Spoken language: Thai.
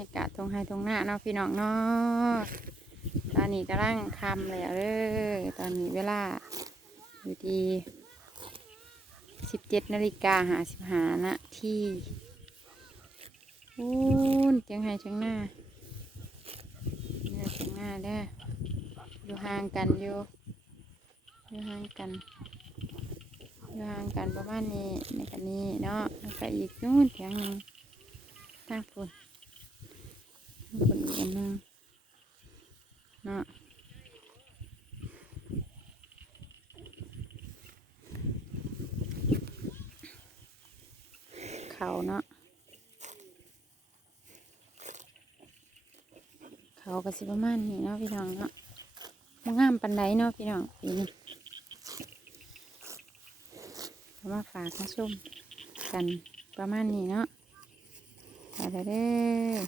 รยากาศตรงไฮตรงหน้าเนาะพี่น้องเนาะตอนนี้กำลังคำเลยตอนนี้เวลาอยู่ที่17:55 นาทีอู้นเจียงไฮเจียงหน้าเจียงหน้าเด้ออยู่ห่างกันอยู่ห่างกันประมาณนี้ในกันนี้เนาะแล้วก็อีกนู่นเถียงหนึงทางฝุ่นอีกอันหนึงเนาะเขาเนาะเขาก็สิประมาณนี้เนาะพี่น้องเนาะบ่งามปานใดเนาะพี่น้องปีนี้เอามาฝากมาชมกันประมาณนี้เนาะไปเด้อ